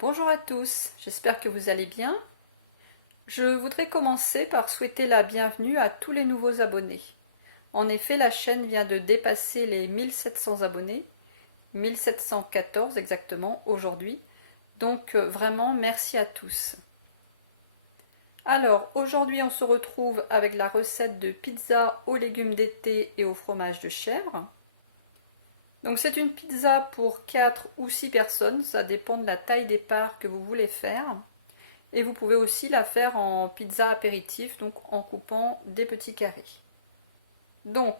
Bonjour à tous, j'espère que vous allez bien. Je voudrais commencer par souhaiter la bienvenue à tous les nouveaux abonnés. En effet, la chaîne vient de dépasser les 1700 abonnés, 1714 exactement aujourd'hui, donc vraiment merci à tous. Alors aujourd'hui on se retrouve avec la recette de pizza aux légumes d'été et au fromage de chèvre. Donc c'est une pizza pour 4 ou 6 personnes, ça dépend de la taille des parts que vous voulez faire. Et vous pouvez aussi la faire en pizza apéritif, donc en coupant des petits carrés. Donc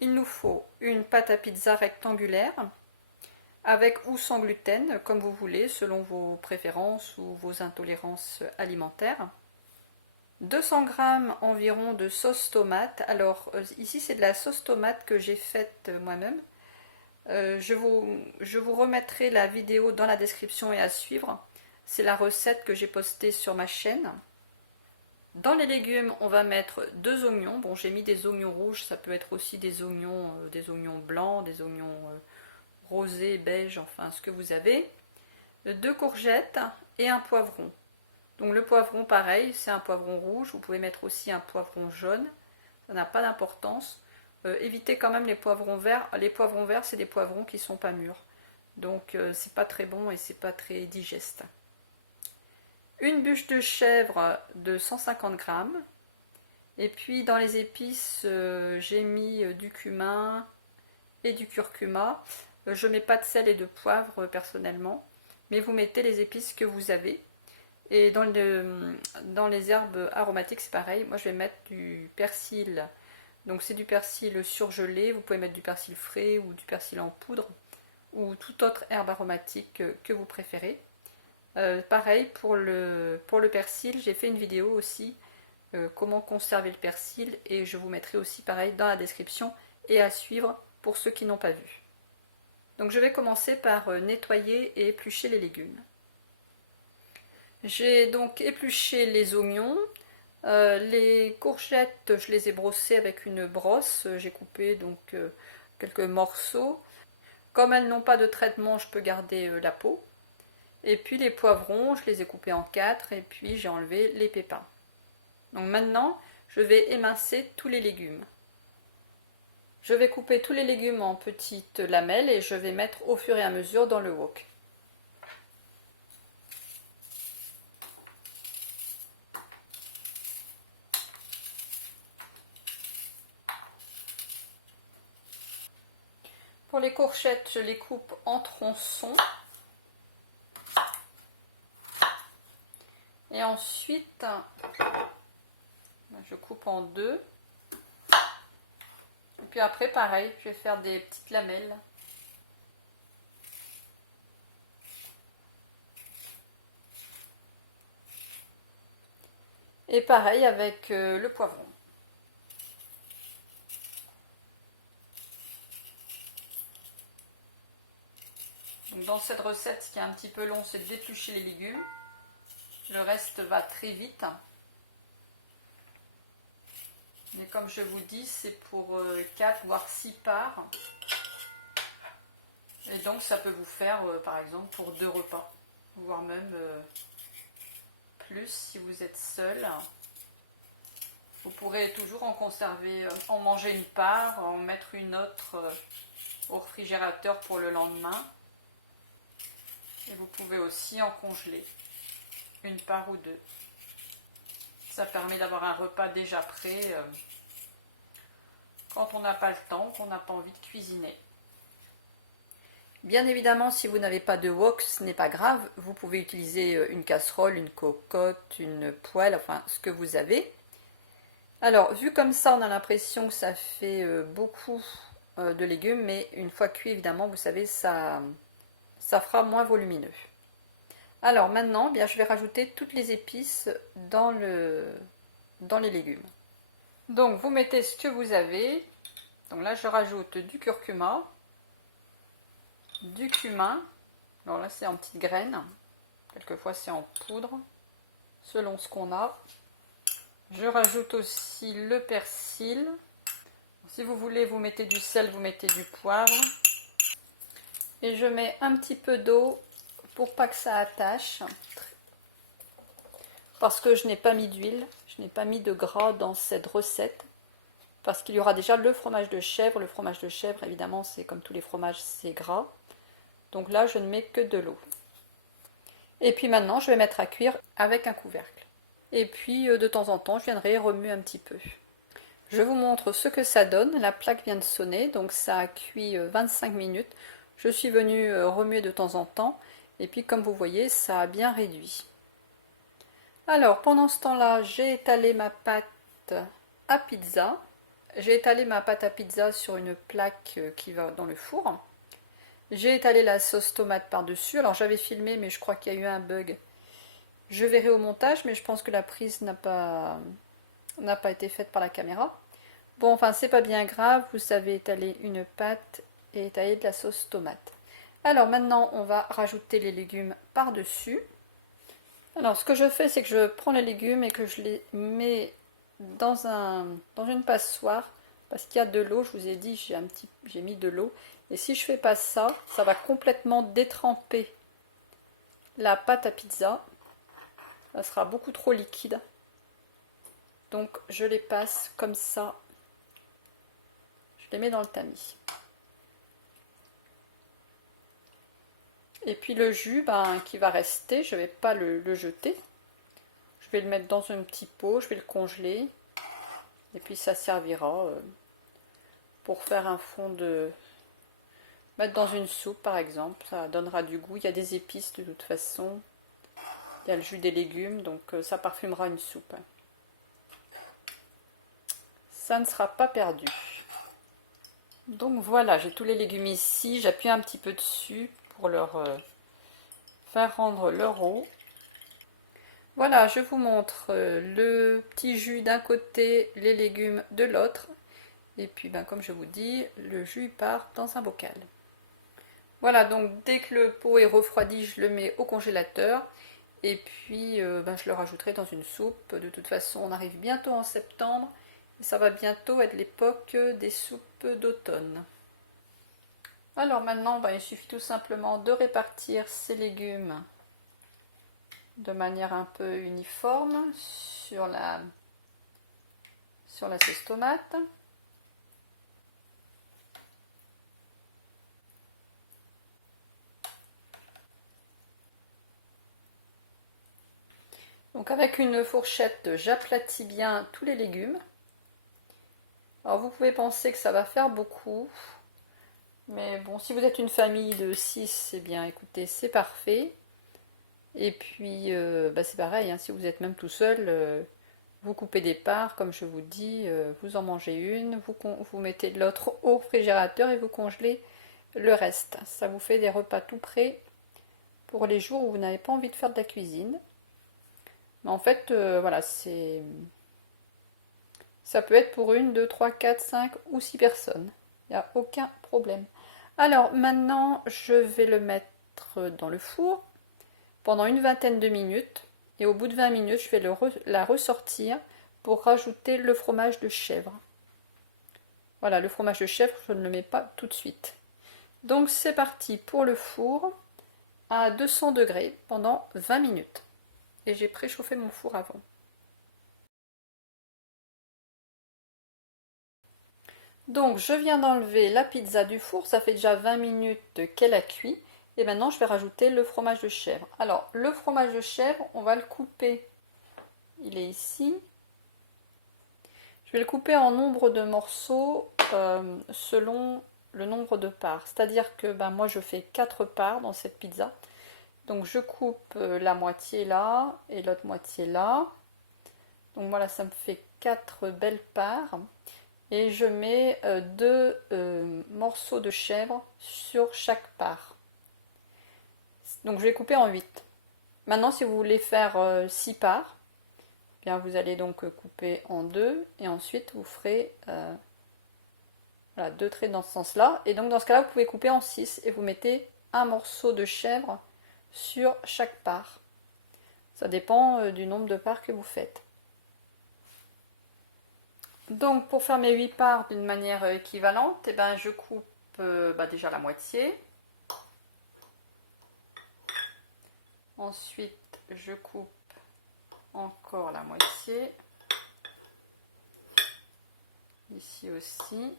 il nous faut une pâte à pizza rectangulaire, avec ou sans gluten, comme vous voulez, selon vos préférences ou vos intolérances alimentaires. 200 g environ de sauce tomate. Alors ici c'est de la sauce tomate que j'ai faite moi-même. Je vous remettrai la vidéo dans la description et à suivre. C'est la recette que j'ai postée sur ma chaîne. Dans les légumes, on va mettre 2 oignons. Bon, j'ai mis des oignons rouges, ça peut être aussi des oignons blancs, des oignons rosés, beige, enfin ce que vous avez. 2 courgettes et un poivron. Donc le poivron, pareil, c'est un poivron rouge. Vous pouvez mettre aussi un poivron jaune. Ça n'a pas d'importance. Évitez quand même les poivrons verts. Les poivrons verts, c'est des poivrons qui ne sont pas mûrs. Donc c'est pas très bon et c'est pas très digeste. Une bûche de chèvre de 150 g. Et puis dans les épices, j'ai mis du cumin et du curcuma. Je ne mets pas de sel et de poivre personnellement, mais vous mettez les épices que vous avez. Et dans les herbes aromatiques, c'est pareil. Moi, je vais mettre du persil. Donc c'est du persil surgelé. Vous pouvez mettre du persil frais ou du persil en poudre ou toute autre herbe aromatique que vous préférez. Pareil pour le persil, j'ai fait une vidéo aussi comment conserver le persil et je vous mettrai aussi pareil dans la description et à suivre pour ceux qui n'ont pas vu. Donc je vais commencer par nettoyer et éplucher les légumes. J'ai donc épluché les oignons, les courgettes je les ai brossées avec une brosse, j'ai coupé donc quelques morceaux. Comme elles n'ont pas de traitement, je peux garder la peau. Et puis les poivrons, je les ai coupés en 4 et puis j'ai enlevé les pépins. Donc maintenant, je vais émincer tous les légumes. Je vais couper tous les légumes en petites lamelles et je vais mettre au fur et à mesure dans le wok. Pour les courgettes, je les coupe en tronçons. Et ensuite, je coupe en 2. Et puis après, pareil, je vais faire des petites lamelles. Et pareil avec le poivron. Donc dans cette recette, ce qui est un petit peu long, c'est d'éplucher les légumes. Le reste va très vite. Mais comme je vous dis, c'est pour 4 voire 6 parts. Et donc ça peut vous faire par exemple pour 2 repas. Voire même plus si vous êtes seul. Vous pourrez toujours en conserver, en manger une part, en mettre une autre au réfrigérateur pour le lendemain. Et vous pouvez aussi en congeler une part ou 2. Ça permet d'avoir un repas déjà prêt quand on n'a pas le temps, qu'on n'a pas envie de cuisiner. Bien évidemment, si vous n'avez pas de wok, ce n'est pas grave. Vous pouvez utiliser une casserole, une cocotte, une poêle, enfin ce que vous avez. Alors, vu comme ça, on a l'impression que ça fait beaucoup de légumes, mais une fois cuit, évidemment, vous savez, ça fera moins volumineux. Alors maintenant, bien, je vais rajouter toutes les épices dans les légumes. Donc vous mettez ce que vous avez. Donc là, je rajoute du curcuma, du cumin. Alors là, c'est en petites graines. Quelquefois, c'est en poudre, selon ce qu'on a. Je rajoute aussi le persil. Si vous voulez, vous mettez du sel, vous mettez du poivre. Et je mets un petit peu d'eau pour pas que ça attache. Parce que je n'ai pas mis d'huile, je n'ai pas mis de gras dans cette recette. Parce qu'il y aura déjà le fromage de chèvre. Le fromage de chèvre, évidemment, c'est comme tous les fromages, c'est gras. Donc là, je ne mets que de l'eau. Et puis maintenant, je vais mettre à cuire avec un couvercle. Et puis, de temps en temps, je viendrai remuer un petit peu. Je vous montre ce que ça donne. La plaque vient de sonner, donc ça a cuit 25 minutes. Je suis venue remuer de temps en temps. Et puis, comme vous voyez, ça a bien réduit. Alors, pendant ce temps-là, j'ai étalé ma pâte à pizza. J'ai étalé ma pâte à pizza sur une plaque qui va dans le four. J'ai étalé la sauce tomate par-dessus. Alors j'avais filmé, mais je crois qu'il y a eu un bug. Je verrai au montage, mais je pense que la prise n'a pas été faite par la caméra. Bon, enfin, c'est pas bien grave. Vous savez étaler une pâte et étaler de la sauce tomate. Alors maintenant, on va rajouter les légumes par-dessus. Alors, ce que je fais, c'est que je prends les légumes et que je les mets dans une passoire, parce qu'il y a de l'eau. Je vous ai dit, j'ai mis de l'eau. Et si je fais pas ça, ça va complètement détremper la pâte à pizza. Ça sera beaucoup trop liquide. Donc, je les passe comme ça. Je les mets dans le tamis. Et puis le jus qui va rester, je ne vais pas le jeter. Je vais le mettre dans un petit pot, je vais le congeler. Et puis ça servira pour faire un fond de... Mettre dans une soupe par exemple, ça donnera du goût. Il y a des épices de toute façon. Il y a le jus des légumes, donc ça parfumera une soupe. Ça ne sera pas perdu. Donc voilà, j'ai tous les légumes ici. J'appuie un petit peu dessus pour leur faire rendre leur eau. Voilà, je vous montre le petit jus d'un côté, les légumes de l'autre. Et puis, comme je vous dis, le jus part dans un bocal. Voilà, donc dès que le pot est refroidi, je le mets au congélateur. Et puis, je le rajouterai dans une soupe. De toute façon, on arrive bientôt en septembre. Et ça va bientôt être l'époque des soupes d'automne. Alors maintenant, il suffit tout simplement de répartir ces légumes de manière un peu uniforme sur la sauce tomate. Donc avec une fourchette, j'aplatis bien tous les légumes. Alors vous pouvez penser que ça va faire beaucoup. Mais bon, si vous êtes une famille de 6, eh bien écoutez, c'est parfait. Et puis, c'est pareil, si vous êtes même tout seul, vous coupez des parts, comme je vous dis, vous en mangez une, vous mettez de l'autre au réfrigérateur et vous congelez le reste. Ça vous fait des repas tout prêts pour les jours où vous n'avez pas envie de faire de la cuisine. Mais en fait, voilà, ça peut être pour 1, 2, 3, 4, 5 ou 6 personnes. Il n'y a aucun problème. Alors maintenant, je vais le mettre dans le four pendant une vingtaine de minutes. Et au bout de 20 minutes, je vais la ressortir pour rajouter le fromage de chèvre. Voilà, le fromage de chèvre, je ne le mets pas tout de suite. Donc c'est parti pour le four à 200 degrés pendant 20 minutes. Et j'ai préchauffé mon four avant. Donc je viens d'enlever la pizza du four, ça fait déjà 20 minutes qu'elle a cuit. Et maintenant je vais rajouter le fromage de chèvre. Alors le fromage de chèvre, on va le couper. Il est ici. Je vais le couper en nombre de morceaux selon le nombre de parts. C'est-à-dire que moi je fais 4 parts dans cette pizza. Donc je coupe la moitié là et l'autre moitié là. Donc voilà, ça me fait 4 belles parts. Et je mets 2 morceaux de chèvre sur chaque part. Donc je vais couper en 8. Maintenant, si vous voulez faire 6 parts, bien vous allez donc couper en 2 et ensuite vous ferez 2 traits dans ce sens-là. Et donc dans ce cas-là, vous pouvez couper en 6 et vous mettez un morceau de chèvre sur chaque part. Ça dépend du nombre de parts que vous faites. Donc pour faire mes 8 parts d'une manière équivalente, je coupe déjà la moitié. Ensuite, je coupe encore la moitié. Ici aussi.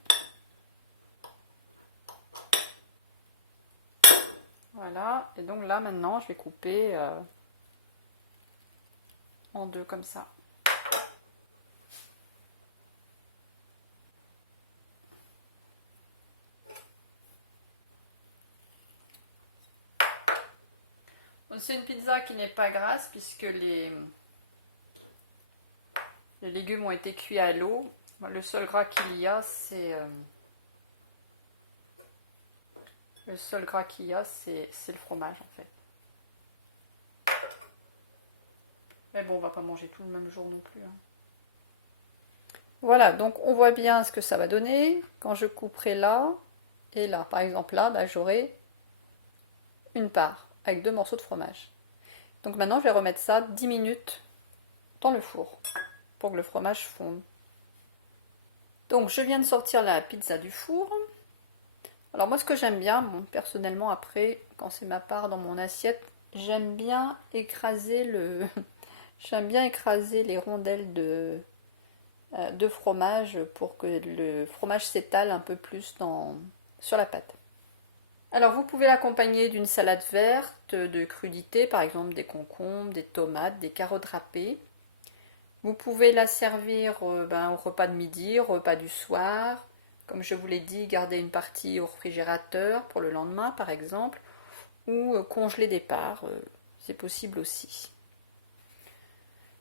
Voilà. Et donc là, maintenant, je vais couper en deux comme ça. C'est une pizza qui n'est pas grasse puisque les légumes ont été cuits à l'eau. Le seul gras qu'il y a, c'est le fromage en fait. Mais bon, on va pas manger tout le même jour non plus. Hein. Voilà, donc on voit bien ce que ça va donner quand je couperai là et là. Par exemple là, bah, j'aurai une part avec 2 morceaux de fromage. Donc maintenant, je vais remettre ça 10 minutes dans le four pour que le fromage fonde. Donc je viens de sortir la pizza du four. Alors moi ce que j'aime bien, bon, personnellement après, quand c'est ma part dans mon assiette, j'aime bien écraser les rondelles de fromage pour que le fromage s'étale un peu plus sur la pâte. Alors vous pouvez l'accompagner d'une salade verte, de crudités, par exemple des concombres, des tomates, des carottes râpées. Vous pouvez la servir au repas de midi, au repas du soir. Comme je vous l'ai dit, garder une partie au réfrigérateur pour le lendemain par exemple, ou congeler des parts, c'est possible aussi.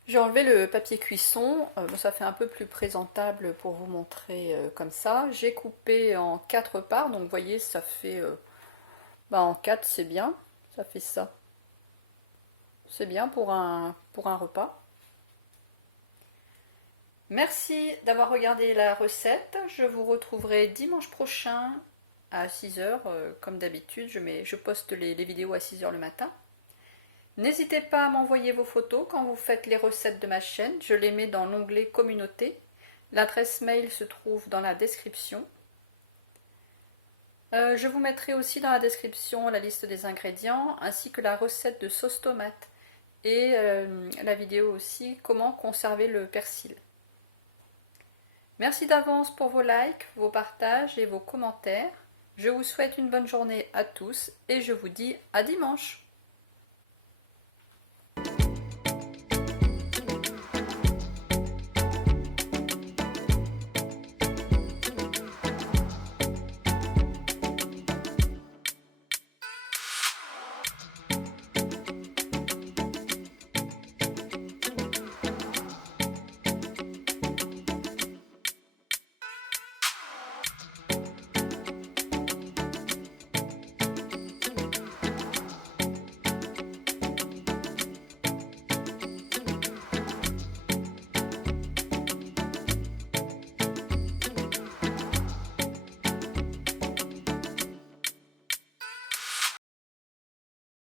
J'ai enlevé le papier cuisson, ça fait un peu plus présentable pour vous montrer comme ça. J'ai coupé en 4 parts, donc vous voyez ça fait... en 4 c'est bien, ça fait ça. C'est bien pour un repas. Merci d'avoir regardé la recette. Je vous retrouverai dimanche prochain à 6h. Comme d'habitude, je poste les vidéos à 6h le matin. N'hésitez pas à m'envoyer vos photos quand vous faites les recettes de ma chaîne. Je les mets dans l'onglet communauté. L'adresse mail se trouve dans la description. Je vous mettrai aussi dans la description la liste des ingrédients ainsi que la recette de sauce tomate et la vidéo aussi comment conserver le persil. Merci d'avance pour vos likes, vos partages et vos commentaires. Je vous souhaite une bonne journée à tous et je vous dis à dimanche.